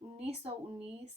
1919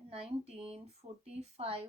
1945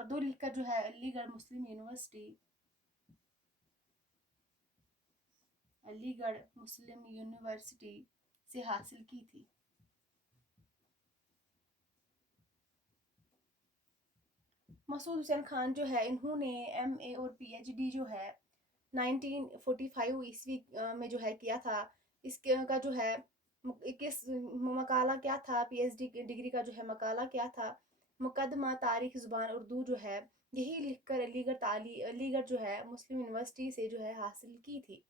اور 2 لکھ کر جو ہے علی گڑھ مسلم یونیورسٹی، علی گڑھ مسلم یونیورسٹی سے حاصل کی تھی۔ مسعود حسین خان جو ہے انہوں نے ایم اے اور پی ایچ ڈی جو ہے 1945 عیسوی میں جو ہے کیا تھا۔ اس کا جو ہے کس مقالہ کیا تھا، پی ایچ ڈی ڈگری کا جو ہے مقالہ کیا تھا، مقدمہ تاریخ زبان اردو جو ہے یہی لکھ کر علی گڑھ جو ہے مسلم یونیورسٹی سے جو ہے حاصل کی تھی۔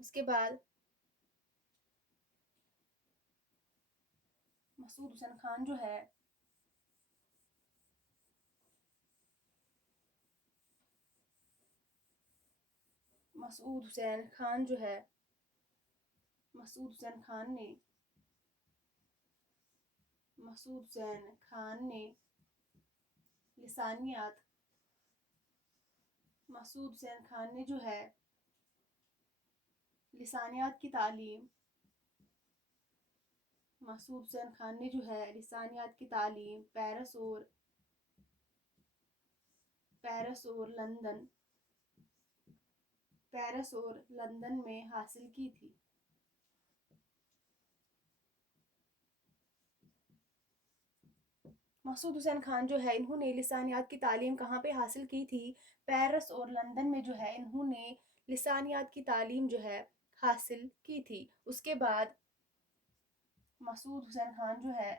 اس کے بعد مسعود حسین خان جو ہے مسعود حسین خان جو ہے مسعود حسین خان نے مسعود حسین خان نے لسانیات مسعود حسین خان نے جو ہے لسانیات کی تعلیم مسعود حسین خان نے جو ہے لسانیات کی تعلیم پیرس اور لندن میں حاصل کی تھی۔ مسعود حسین خان جو ہے انہوں نے لسانیات کی تعلیم کہاں پہ حاصل کی تھی؟ پیرس اور لندن میں جو ہے انہوں نے لسانیات کی تعلیم جو ہے حاصل کی تھی۔ اس کے بعد مسعود حسین خان جو ہے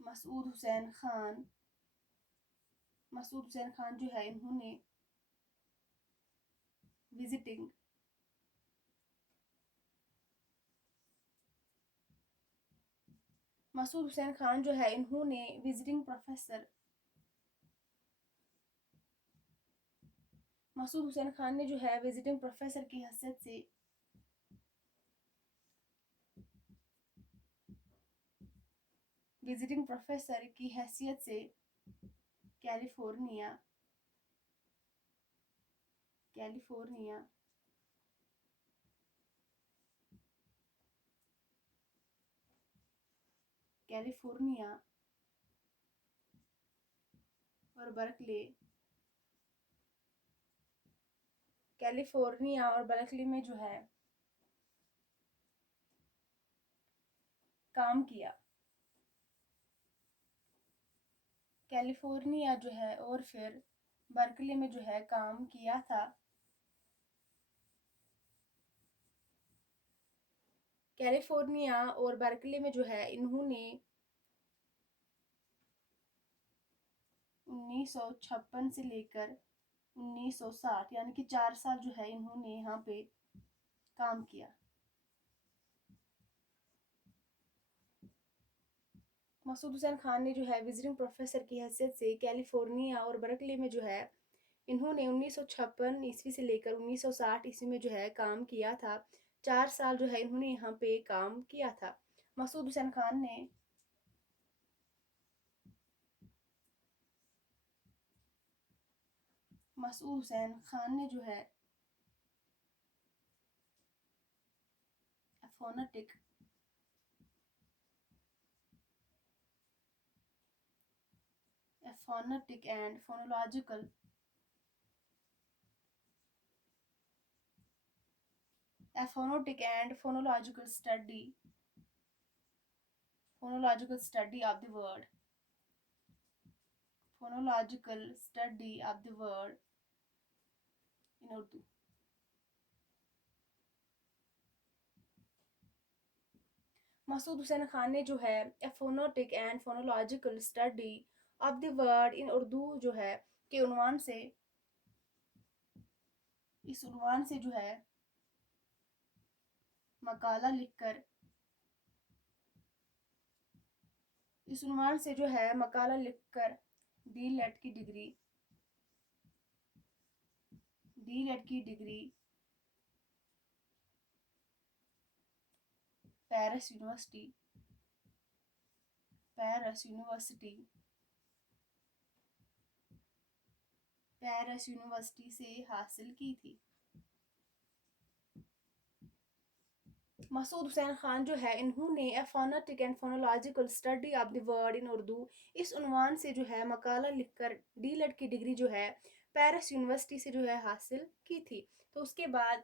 مسعود حسین خان جو ہے انہوں نے وزٹنگ مسعود حسین خان جو ہے انہوں نے وزٹنگ پروفیسر مسعود حسین خان نے جو ہے وزٹنگ پروفیسر کی حیثیت سے کیلیفورنیا اور برکلی میں جو ہے کام کیا۔ کیلیفورنیا جو ہے اور پھر برکلی میں جو ہے کام کیا تھا۔ کیلیفورنیا اور برکلی میں جو ہے انہوں نے 1956 سے لے کر 1960 یعنی کہ 4 سال جو ہے انہوں نے یہاں پہ کام کیا۔ مسعود حسین خان نے جو ہے وزٹنگ پروفیسر کی حیثیت سے کیلیفورنیا اور برکلی میں جو ہے انہوں نے 1956 عیسوی سے لے کر 1960 عیسوی میں جو ہے کام کیا تھا۔ 4 سال جو ہے انہوں نے یہاں پہ کام کیا تھا۔ مسعود حسین خان نے جو ہے phonetic and phonological study of the word in Urdu۔ مسعود حسین خان نے جو ہے phonetic and phonological study of the word in Urdu جو ہے کے عنوان سے جو ہے مقالہ لکھ کر ڈی لیٹ کی ڈگری پیرس یونیورسٹی سے حاصل کی تھی۔ مسعود حسین خان جو ہے انہوں نے a phonetic and phonological study of the word in Urdu اس عنوان سے جو ہے مقالہ لکھ کر ڈی لیٹ کی ڈگری جو ہے پیرس یونیورسٹی سے جو ہے حاصل کی تھی. تو اس کے بعد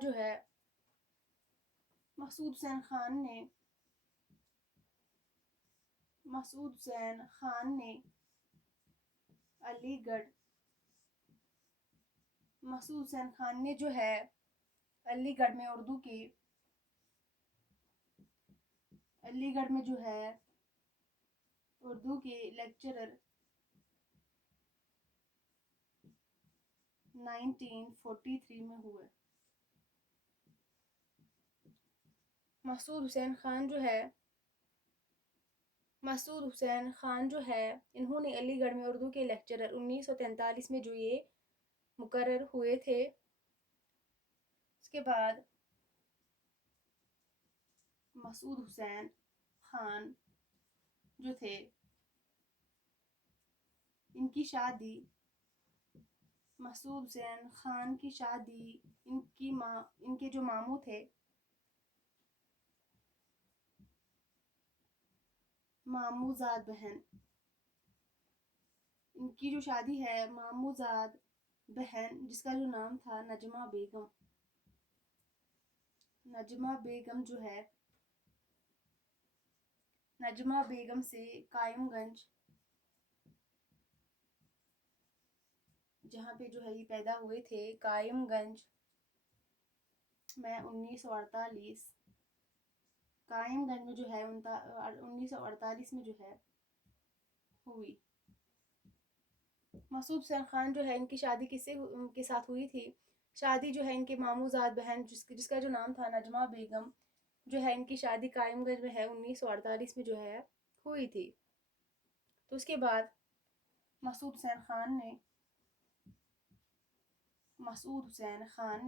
جو ہے مسعود حسین خان نے علی گڑھ مسعود حسین خان نے جو ہے علی گڑھ میں جو ہے اردو کے لیکچرر 1943 میں ہوئے. مسعود حسین خان جو ہے انہوں نے علی گڑھ میں اردو کے لیکچرر 1943 میں جو یہ مقرر ہوئے تھے. اس کے بعد مسعود حسین خان جو تھے ان کی شادی ان کے جو ماموں تھے ماموں زاد بہن ان کی جو شادی ہے ماموں زاد بہن جس کا جو نام تھا نجمہ بیگم سے قائم گنج جہاں پہ جو ہے یہ پیدا ہوئے تھے قائم گنج میں 1948 قائم گنج میں جو ہے 1948 میں جو ہے ہوئی. مسعود حسین خان جو ہے ان کی شادی کے ساتھ ہوئی تھی. شادی جو ہے ان کے ماموں زاد بہن جس کا جو نام تھا نجمہ بیگم جو ہے ان کی شادی قائم گنج میں ہے 1948 میں جو ہے ہوئی تھی. تو اس کے بعد مسعود حسین خان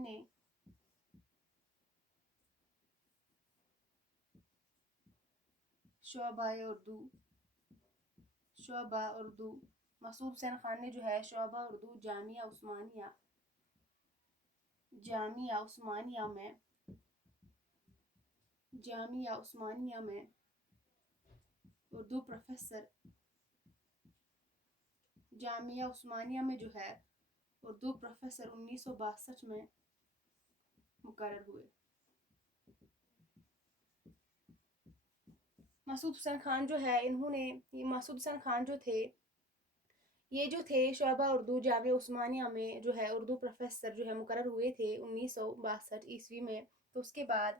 نے شعبہ اردو مسعود حسین خان نے جو ہے شعبہ اردو جامعہ عثمانیہ میں اردو پروفیسر جامعہ عثمانیہ میں جو ہے اردو پروفیسر 1962 میں مقرر ہوئے. مسعود حسین خان جو ہے مسعود حسین خان جو تھے شعبہ اردو جامعہ عثمانیہ میں جو ہے اردو پروفیسر جو ہے مقرر ہوئے تھے 1962 عیسوی میں. تو اس کے بعد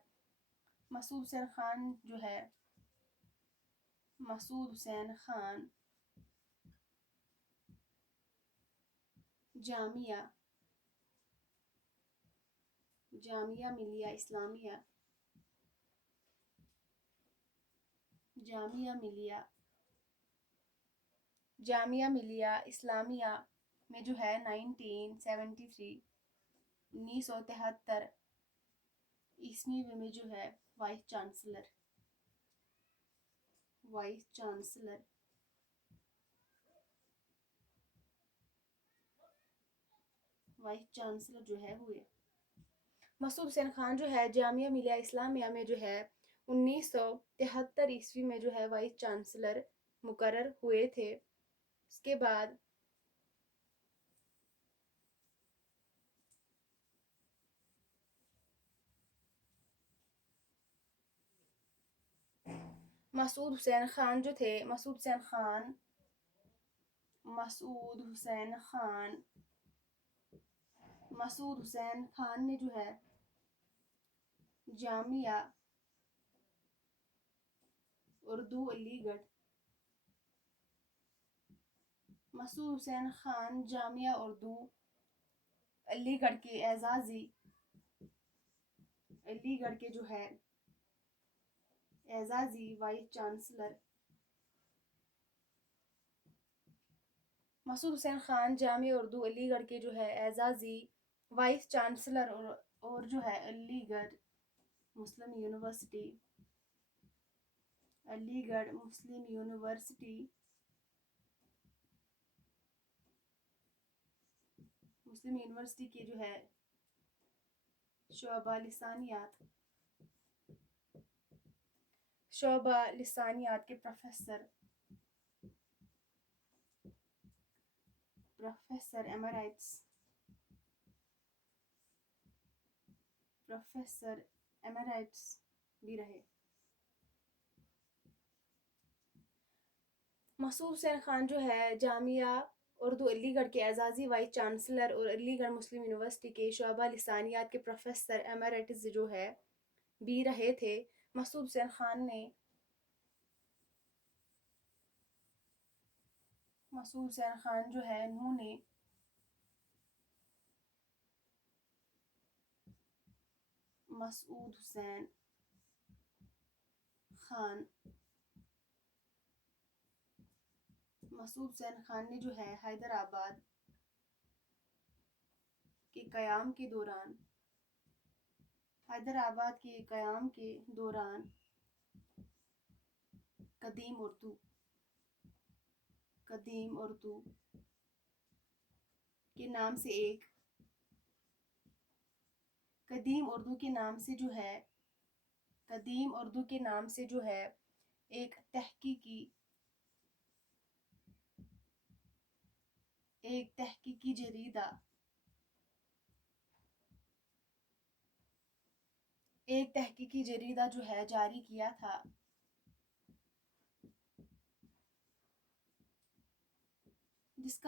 مسعود حسین خان جامعہ ملیہ اسلامیہ میں جو ہے 1973 عیسوی میں جو ہے وائس چانسلر جو ہے ہوئے. مسعود حسین خان جو ہے جامعہ ملیہ اسلامیہ میں جو ہے 1973 عیسوی میں جو ہے وائس چانسلر مقرر ہوئے تھے. اس کے بعد مسعود حسین خان نے جو ہے جامعہ اردو علی گڑھ مسعود حسین خان جامعہ اردو علی گڑھ کے اعزازی وائس چانسلر مسعود حسین خان جامعہ اردو علی گڑھ کے جو ہے اعزازی وائس چانسلر اور جو ہے علی گڑھ مسلم یونیورسٹی، علی گڑھ مسلم یونیورسٹی، مسلم یونیورسٹی کی جو ہے شعبہ لسانیات، شعبہ لسانیات کے پروفیسر ایمریٹس، پروفیسر ایمریٹس بھی رہے۔ مسعود حسین خان جو ہے جامعہ اردو علی گڑھ کے اعزازی وائس چانسلر اور علی گڑھ مسلم یونیورسٹی کے شعبہ لسانیات کے پروفیسر ایمریٹس جو ہے بھی رہے تھے۔ مسعود حسین خان نے مسعود حسین خان جو ہے انہوں نے مسعود حسین خان مسعود حسین خان نے جو ہے حیدرآباد کے قیام کے دوران قدیم اردو کے نام سے جو ہے ایک تحقیقی جریدہ جو ہے جاری کیا تھا، جس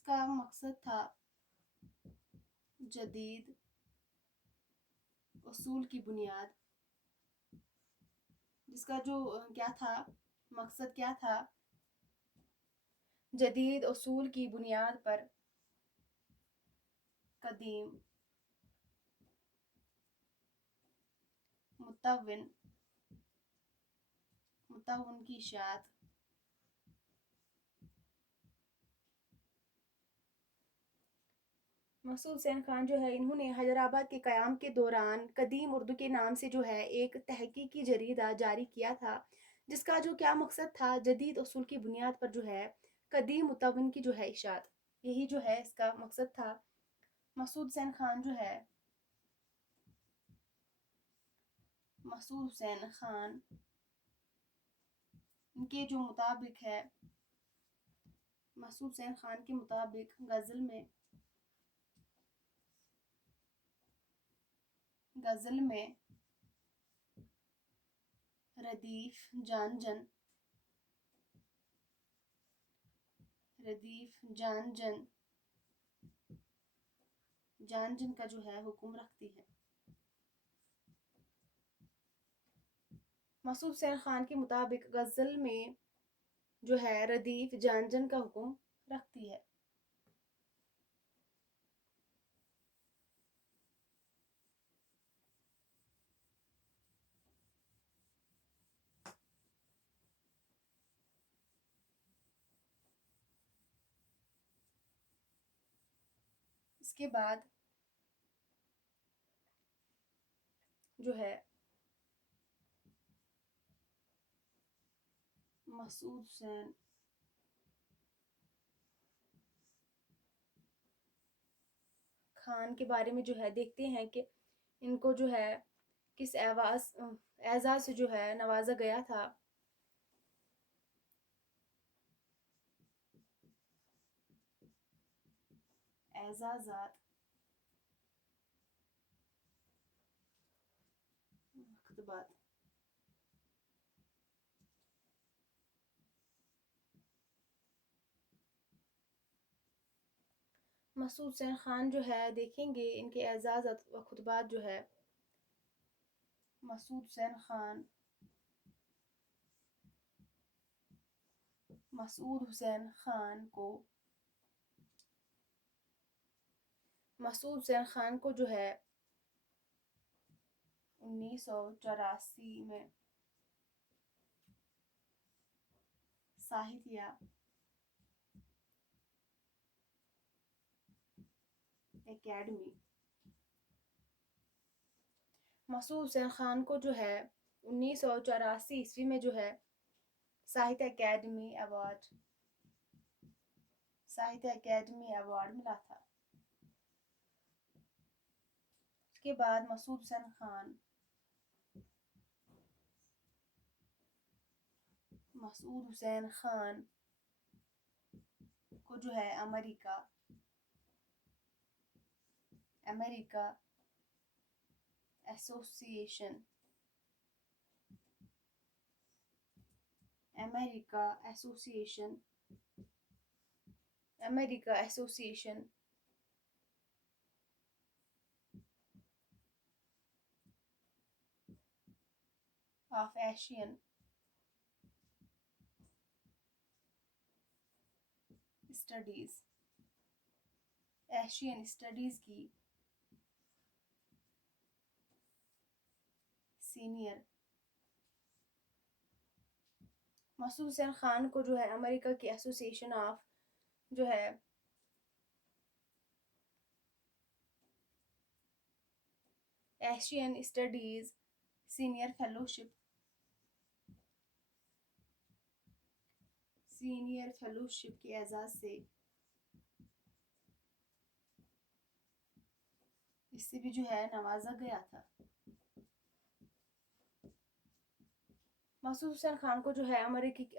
کا مقصد تھا جدید اصول کی بنیاد، جدید اصول کی بنیاد پر قدیم متون کی اشاعت۔ مسعود حسین خان جو ہے انہوں نے حیدرآباد کے قیام کے دوران قدیم اردو کے نام سے جو ہے ایک تحقیقی جریدہ جاری کیا تھا، جس کا جو کیا مقصد تھا جدید اصول کی بنیاد پر جو ہے قدیم متون کی جو ہے اشاعت، یہی جو ہے اس کا مقصد تھا۔ مسعود حسین خان ان کے جو مطابق ہے مسعود حسین خان کے مطابق غزل میں ردیف جان کا جو ہے حکم رکھتی ہے۔ مسعود حسین خان کے مطابق غزل میں جو ہے ردیف جان کا حکم رکھتی ہے۔ اس کے بعد جو ہے مسعود حسین خان کے بارے میں جو ہے دیکھتے ہیں کہ ان کو جو ہے کس اعزاز سے جو ہے نوازا گیا تھا۔ اعزازات، خطبات۔ مسعود حسین خان جو ہے دیکھیں گے ان کے اعزازات و خطبات جو ہے مسعود حسین خان کو جو ہے 1984 میں ساہتیہ اکیڈمی مسعود حسین خان کو جو ہے 1984 میں جو ہے ساہتیہ اکیڈمی ایوارڈ ملا تھا۔ اس کے بعد مسعود حسین خان کو جو ہے امریکہ ایسوسی ایشن آف ایشین اسٹڈیز کی سینئر مسعود حسین خان کو جو ہے امریکہ کی ایسوسی ایشن آف جو ہے ایشین اسٹڈیز سینئر فیلوشپ کے اعزاز سے اس سے بھی جو ہے نوازا گیا تھا۔ مسعود حسین خان کو جو ہے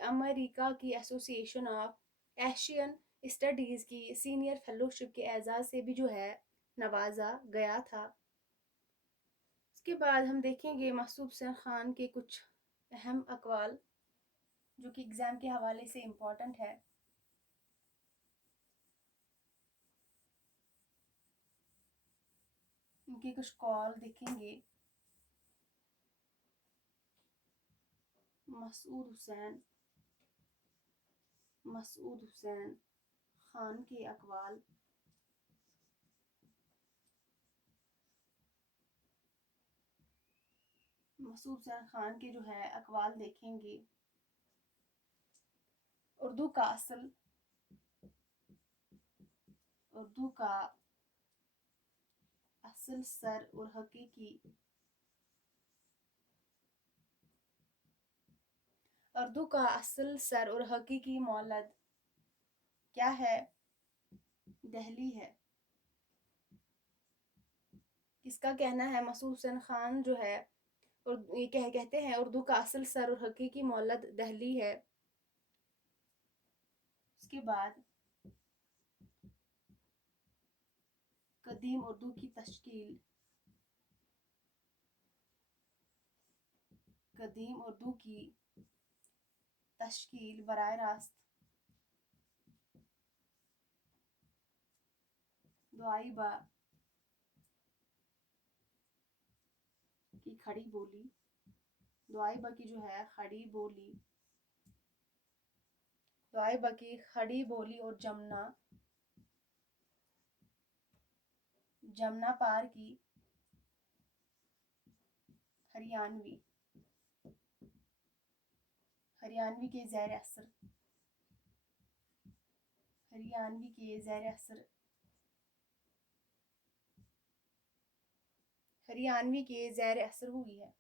امریکہ کی ایسوسی ایشن آف ایشین اسٹڈیز کی سینئر فیلوشپ کے اعزاز سے بھی جو ہے نوازا گیا تھا۔ اس کے بعد ہم دیکھیں گے مسعود حسین خان کے کچھ اہم اقوال جو کہ ایگزام کے حوالے سے امپورٹنٹ ہے۔ ان کے کچھ قول دیکھیں گے۔ مسعود حسین خان کے اقوال۔ مسعود حسین خان کے جو ہے اقوال دیکھیں گے۔ اردو کا اصل سر اور حقیقی مولد کیا ہے؟ دہلی ہے۔ کس کا کہنا ہے؟ مسعود حسین خان جو ہے یہ کہتے ہیں اردو کا اصل سر اور حقیقی مولد دہلی ہے۔ اس کے بعد قدیم اردو کی تشکیل براہ راست دعائبہ کی کھڑی بولی اور جمنا پار کی ہریانوی کے زیر اثر ہوئی ہے۔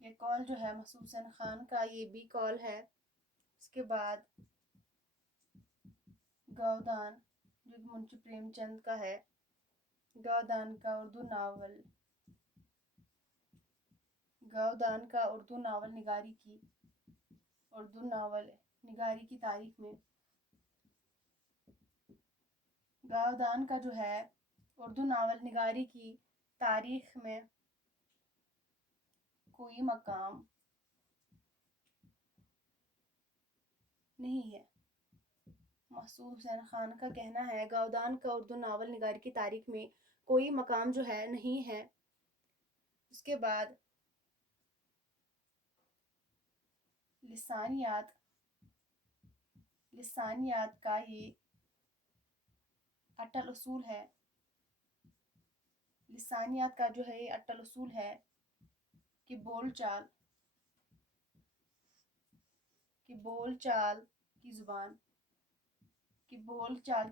یہ قول جو ہے مسعود حسین خان کا یہ بھی قول ہے۔ اس کے بعد گاودان جو منشی پریم چند کا ہے، گاودان کا اردو ناول نگاری کی تاریخ میں گاودان کا جو ہے اردو ناول نگاری کی تاریخ میں کوئی مقام نہیں ہے۔ مسعود حسین خان کا کہنا ہے گاودان کا اردو ناول نگاری کی تاریخ میں کوئی مقام جو ہے نہیں ہے۔ اس کے بعد لسانیات کا یہ اٹل اصول ہے۔ لسانیات کا جو ہے یہ اٹل اصول ہے کہ بول چال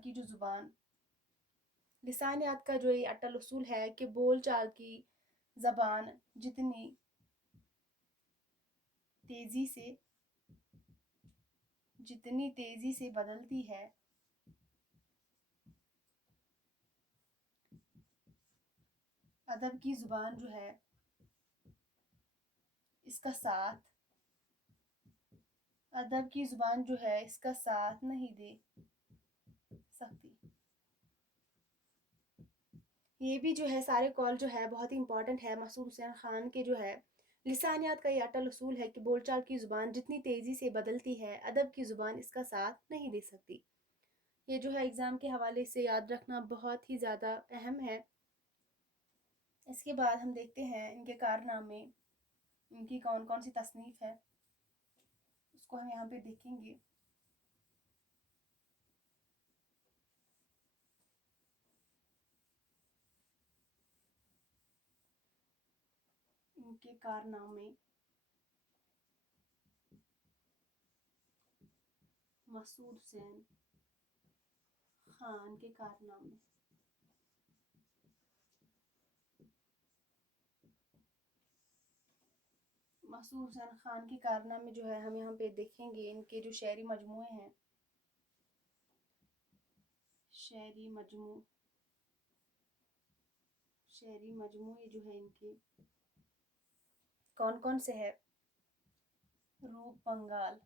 کی جو زبان لسانیات کا جو یہ اٹل اصول ہے کہ بول چال کی زبان تیزی سے جتنی تیزی سے بدلتی ہے، ادب کی زبان جو ہے اس کا ساتھ ادب کی زبان جو ہے اس کا ساتھ نہیں دے سکتی۔ یہ بھی جو ہے سارے کال جو ہے بہت ہی امپورٹنٹ ہے۔ مسعود حسین خان کے جو ہے لسانیات کا یہ اٹل اصول ہے کہ بول چال کی زبان جتنی تیزی سے بدلتی ہے، ادب کی زبان اس کا ساتھ نہیں دے سکتی۔ یہ جو ہے ایگزام کے حوالے سے یاد رکھنا بہت ہی زیادہ اہم ہے۔ اس کے بعد ہم دیکھتے ہیں ان کے کارنامے، ان کی کون کون سی تصنیف ہے، اس کو ہم یہاں پہ دیکھیں گے۔ ان کے کارنامے، مسعود حسین خان کے کارنامے۔ مسعود حسین خان کے کارنامے جو ہے ہم یہاں پہ دیکھیں گے۔ ان کے جو شعری مجموعے ہیں، شعری مجموعے جو ہیں ان کے کون کون سے ہے؟ روپ بنگال